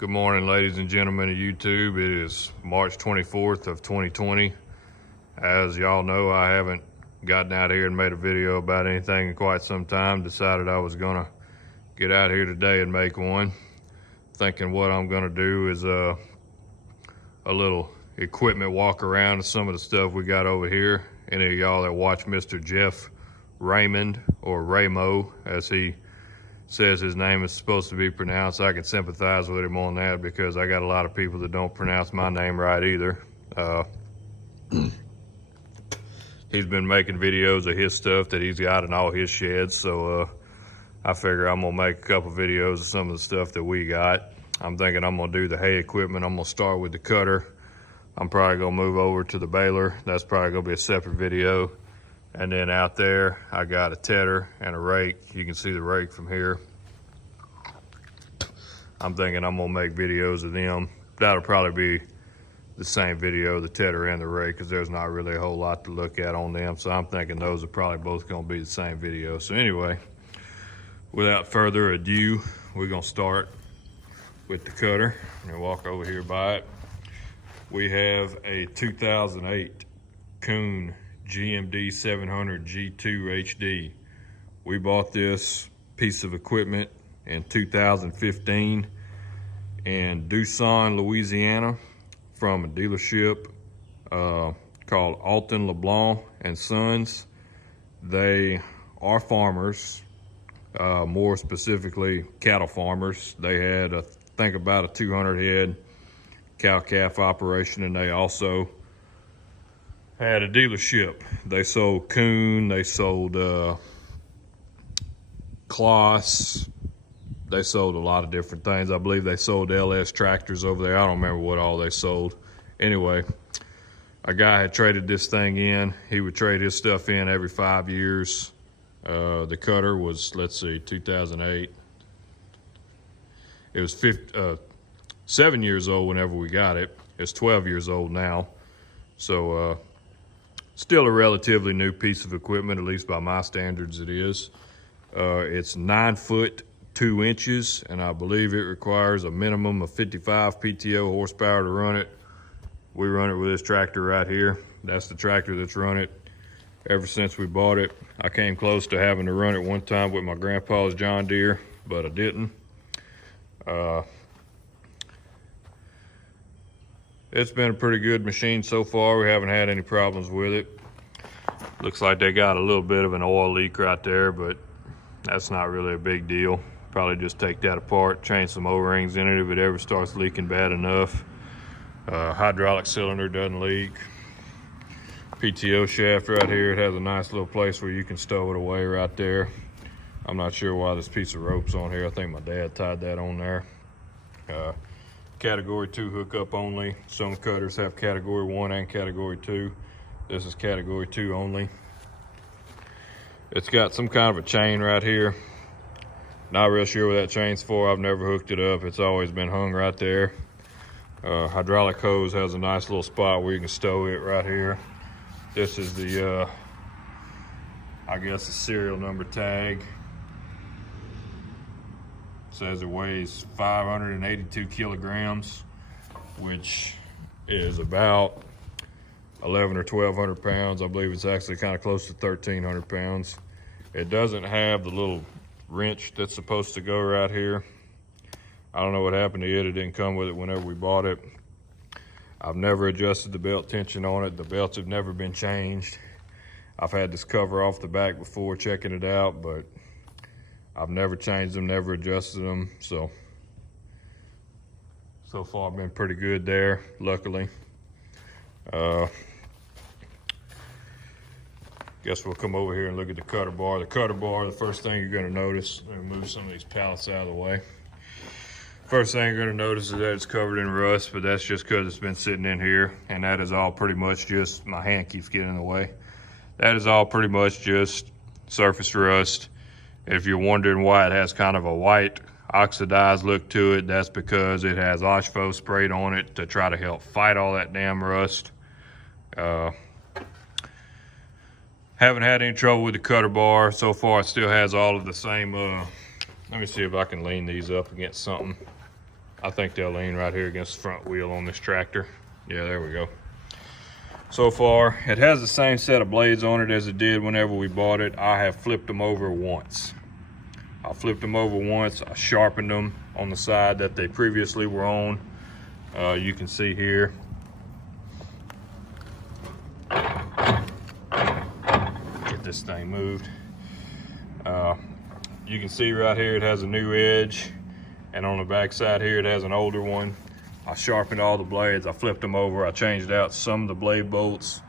Good morning, ladies and gentlemen of YouTube. It is March 24th of 2020. As y'all know, I haven't gotten out here and made a video about anything in quite some time. Decided I was gonna get out here today and make one. Thinking what I'm gonna do is a little equipment walk around of some of the stuff we got over here. Any of y'all that watch Mr. Jeff Raymond, or Ramo as he says his name is supposed to be pronounced, I can sympathize with him on that because I got a lot of people that don't pronounce my name right either. He's been making videos of his stuff that he's got in all his sheds, so I figure I'm gonna make a couple videos of some of the stuff that we got. I'm thinking I'm gonna do the hay equipment. I'm gonna start with the cutter. I'm probably gonna move over to the baler. That's probably gonna be a separate video. And then out there, I got a tedder and a rake. You can see the rake from here. I'm thinking I'm gonna make videos of them. That'll probably be the same video, the tedder and the rake, because there's not really a whole lot to look at on them. So I'm thinking those are probably both gonna be the same video. So anyway, without further ado, we're gonna start with the cutter. I'm gonna walk over here by it. We have a 2008 Kuhn GMD 700 G2 HD. We bought this piece of equipment in 2015 in Tucson, Louisiana, from a dealership called Alton LeBlanc and Sons. They are farmers, more specifically cattle farmers. They had, I think, about a 200 head cow-calf operation, and they also had a dealership. They sold Kuhn, they sold Kloss, they sold a lot of different things. I believe they sold LS tractors over there. I don't remember what all they sold. Anyway, a guy had traded this thing in. He would trade his stuff in every 5 years. The cutter was, let's see, 2008. It was 7 years old whenever we got it. It's 12 years old now. So still a relatively new piece of equipment, at least by my standards it is. It's 9 foot 2 inches, and I believe it requires a minimum of 55 PTO horsepower to run it. We run it with this tractor right here. That's the tractor that's run it ever since we bought it. I came close to having to run it one time with my grandpa's John Deere, but I didn't. It's been a pretty good machine so far. We haven't had any problems with it. Looks like they got a little bit of an oil leak right there, but that's not really a big deal. Probably just take that apart, change some O-rings in it if it ever starts leaking bad enough. Hydraulic cylinder doesn't leak. PTO shaft right here. It has a nice little place where you can stow it away right there. I'm not sure why this piece of rope's on here. I think my dad tied that on there. Category 2 hookup only. Some cutters have category 1 and category 2. This is category 2 only. It's got some kind of a chain right here. Not real sure what that chain's for. I've never hooked it up. It's always been hung right there. Hydraulic hose has a nice little spot where you can stow it right here. This is the, I guess, the serial number tag. Says it weighs 582 kilograms, which is about 11 or 1200 pounds. I believe it's actually kind of close to 1300 pounds. It doesn't have the little wrench that's supposed to go right here. I don't know what happened to it. It didn't come with it whenever we bought it. I've never adjusted the belt tension on it. The belts have never been changed. I've had this cover off the back before checking it out, but I've never changed them, never adjusted them. So far I've been pretty good there, luckily. Guess we'll come over here and look at the cutter bar. The cutter bar, the first thing you're gonna notice, let me move some of these pallets out of the way. First thing you're gonna notice is that it's covered in rust, but that's just because it's been sitting in here, and that is all pretty much just, my hand keeps getting in the way. That is all pretty much just surface rust. If you're wondering why it has kind of a white oxidized look to it, that's because it has Oshfo sprayed on it to try to help fight all that damn rust. Haven't had any trouble with the cutter bar so far. It still has all of the same, let me see if I can lean these up against something. I think they'll lean right here against the front wheel on this tractor. Yeah, there we go. So far, it has the same set of blades on it as it did whenever we bought it. I have flipped them over once. I flipped them over once. I sharpened them on the side that they previously were on. You can see here. Get this thing moved. You can see right here it has a new edge, and on the back side here it has an older one. I sharpened all the blades. I flipped them over. I changed out some of the blade bolts.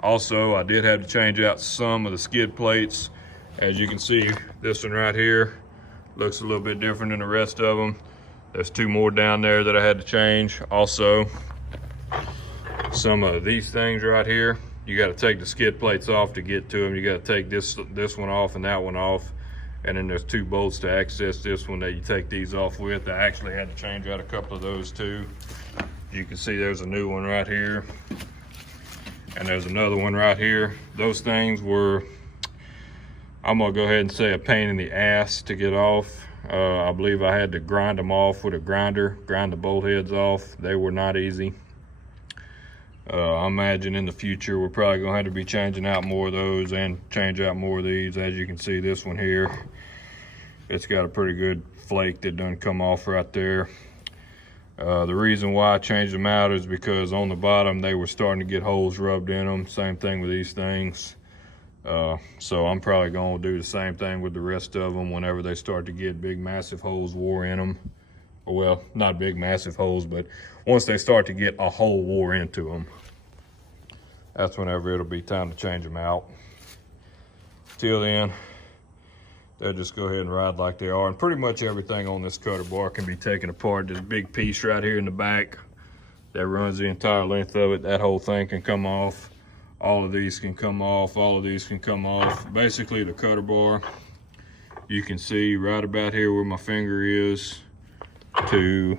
Also, I did have to change out some of the skid plates. As you can see, this one right here looks a little bit different than the rest of them. There's 2 more down there that I had to change. Also, some of these things right here, you got to take the skid plates off to get to them. You got to take this one off and that one off. And then there's 2 bolts to access this one that you take these off with. I actually had to change out a couple of those too. You can see there's a new one right here. And there's another one right here. Those things were, I'm gonna go ahead and say, a pain in the ass to get off. I believe I had to grind them off with a grinder, grind the bolt heads off. They were not easy. I imagine in the future we're probably gonna have to be changing out more of those and change out more of these. As you can see, this one here, it's got a pretty good flake that doesn't come off right there. The reason why I changed them out is because on the bottom they were starting to get holes rubbed in them. Same thing with these things. So I'm probably gonna do the same thing with the rest of them whenever they start to get big massive holes wore in them. Well, not big massive holes, but once they start to get a hole wore into them, that's whenever it'll be time to change them out. Till then, they'll just go ahead and ride like they are. And pretty much everything on this cutter bar can be taken apart. This big piece right here in the back that runs the entire length of it, that whole thing can come off. All of these can come off, all of these can come off. Basically, the cutter bar, you can see right about here where my finger is to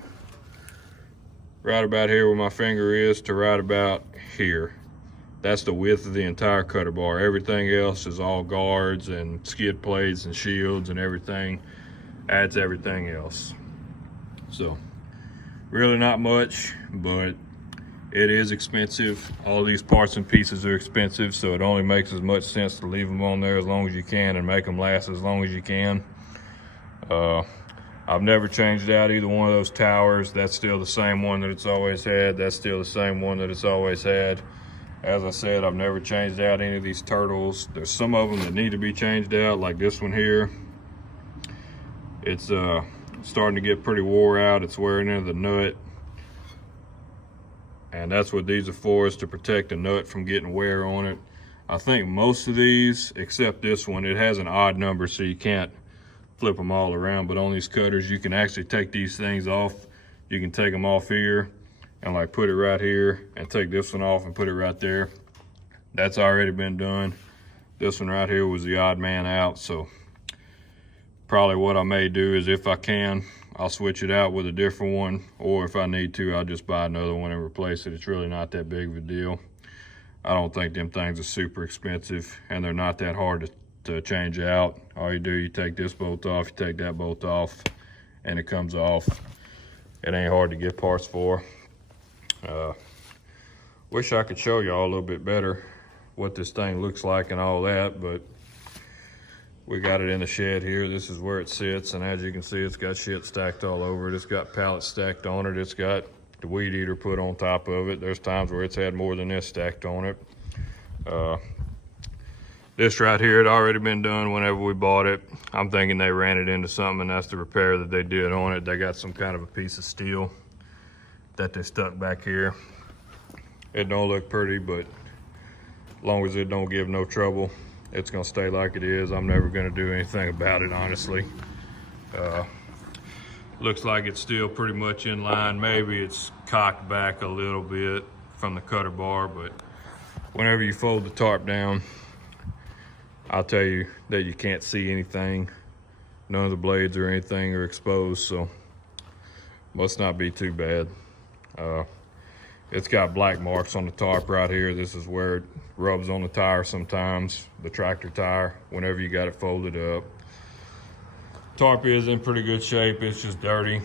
right about here where my finger is to right about here. That's the width of the entire cutter bar. Everything else is all guards and skid plates and shields and everything. Adds everything else. So, really not much, but it is expensive. All these parts and pieces are expensive, so it only makes as much sense to leave them on there as long as you can and make them last as long as you can. I've never changed out either one of those towers. That's still the same one that it's always had. That's still the same one that it's always had. As I said, I've never changed out any of these turtles. There's some of them that need to be changed out, like this one here. It's starting to get pretty wore out. It's wearing into the nut. And that's what these are for, is to protect the nut from getting wear on it. I think most of these, except this one, it has an odd number, so you can't flip them all around. But on these cutters, you can actually take these things off. You can take them off here and like put it right here, and take this one off and put it right there. That's already been done. This one right here was the odd man out, so probably what I may do is, if I can, I'll switch it out with a different one, or if I need to, I'll just buy another one and replace it. It's really not that big of a deal. I don't think them things are super expensive, and they're not that hard to change out. All you do, you take this bolt off, you take that bolt off, and it comes off. It ain't hard to get parts for. Wish I could show y'all a little bit better what this thing looks like and all that, but we got it in the shed here. This is where it sits, and as you can see, it's got shit stacked all over it. It's got pallets stacked on it. It's got the weed eater put on top of it. There's times where it's had more than this stacked on it. This right here had already been done whenever we bought it. I'm thinking they ran it into something, and that's the repair that they did on it. They got some kind of a piece of steel that they stuck back here. It don't look pretty, but as long as it don't give no trouble, it's gonna stay like it is. I'm never gonna do anything about it, honestly. Looks like it's still pretty much in line. Maybe it's cocked back a little bit from the cutter bar, but whenever you fold the tarp down, I'll tell you that you can't see anything. None of the blades or anything are exposed, so must not be too bad. It's got black marks on the tarp right here. This is where it rubs on the tire sometimes, the tractor tire, whenever you got it folded up. Tarp is in pretty good shape. It's just dirty.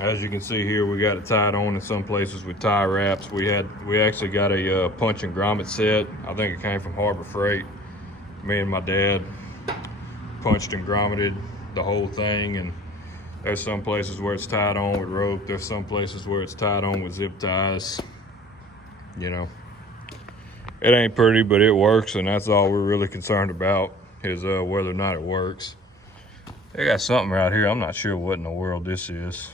As you can see here, we got it tied on in some places with tie wraps. We actually got a punch and grommet set. I think it came from Harbor Freight. Me and my dad punched and grommeted the whole thing, and there's some places where it's tied on with rope. There's some places where it's tied on with zip ties. You know, it ain't pretty, but it works, and that's all we're really concerned about, is whether or not it works. They got something right here. I'm not sure what in the world this is.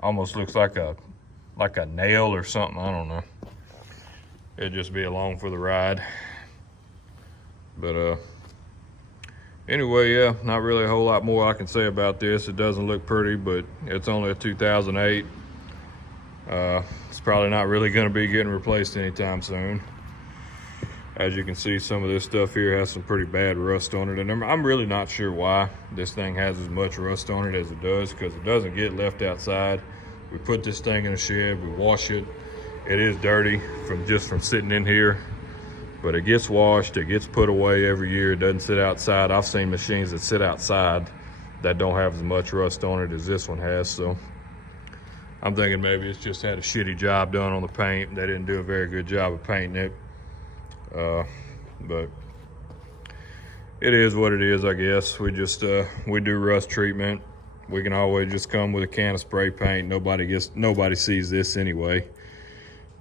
Almost looks like a nail or something. I don't know. It'd just be along for the ride. But anyway, yeah, not really a whole lot more I can say about this. It doesn't look pretty, but it's only a 2008. It's probably not really going to be getting replaced anytime soon. As you can see, some of this stuff here has some pretty bad rust on it, and I'm really not sure why this thing has as much rust on it as it does, because it doesn't get left outside. We put this thing in a shed, we wash it. It is dirty from sitting in here, but it gets washed, it gets put away every year. It doesn't sit outside. I've seen machines that sit outside that don't have as much rust on it as this one has, so I'm thinking maybe it's just had a shitty job done on the paint. They didn't do a very good job of painting it. But it is what it is, I guess. We do rust treatment. We can always just come with a can of spray paint. Nobody sees this anyway.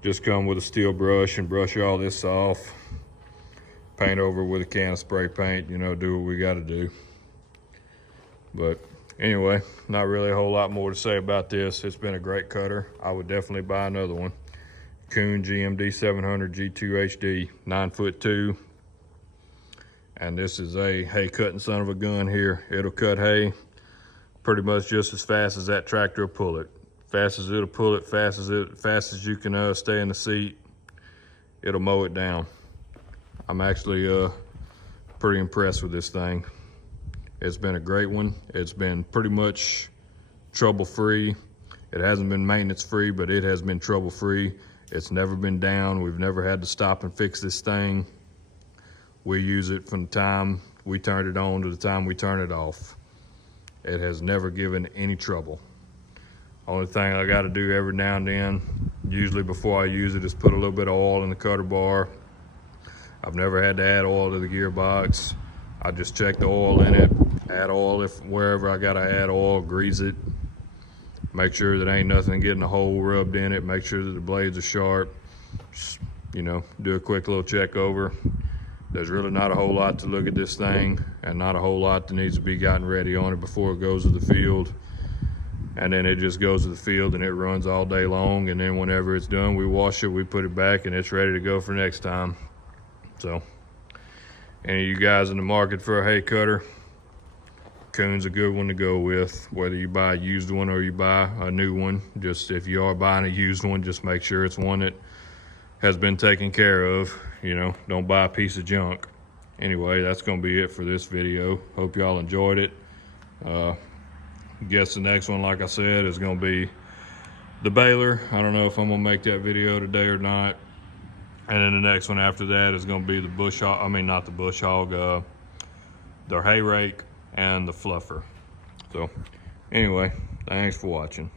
Just come with a steel brush and brush all this off. Paint over with a can of spray paint, you know, do what we gotta do. But anyway, not really a whole lot more to say about this. It's been a great cutter. I would definitely buy another one. Kuhn GMD 700 G2 HD, 9'2". And this is a hay cutting son of a gun here. It'll cut hay pretty much just as fast as that tractor will pull it. Fast as it'll pull it, fast as you can stay in the seat, it'll mow it down. I'm actually pretty impressed with this thing. It's been a great one. It's been pretty much trouble-free. It hasn't been maintenance-free, but it has been trouble-free. It's never been down. We've never had to stop and fix this thing. We use it from the time we turned it on to the time we turn it off. It has never given any trouble. Only thing I gotta do every now and then, usually before I use it, is put a little bit of oil in the cutter bar. I've never had to add oil to the gearbox. I just check the oil in it, add oil wherever I gotta add oil, grease it. Make sure that ain't nothing getting a hole rubbed in it. Make sure that the blades are sharp. Just, you know, do a quick little check over. There's really not a whole lot to look at this thing, and not a whole lot that needs to be gotten ready on it before it goes to the field. And then it just goes to the field and it runs all day long. And then whenever it's done, we wash it, we put it back, and it's ready to go for next time. So, any of you guys in the market for a hay cutter, Kuhn's a good one to go with. Whether you buy a used one or you buy a new one, just if you are buying a used one, just make sure it's one that has been taken care of. You know, don't buy a piece of junk. Anyway, that's gonna be it for this video. Hope y'all enjoyed it. Guess the next one, like I said, is gonna be the baler. I don't know if I'm gonna make that video today or not. And then the next one after that is gonna be the bush hog, I mean not the bush hog, the hay rake and the fluffer. So anyway, thanks for watching.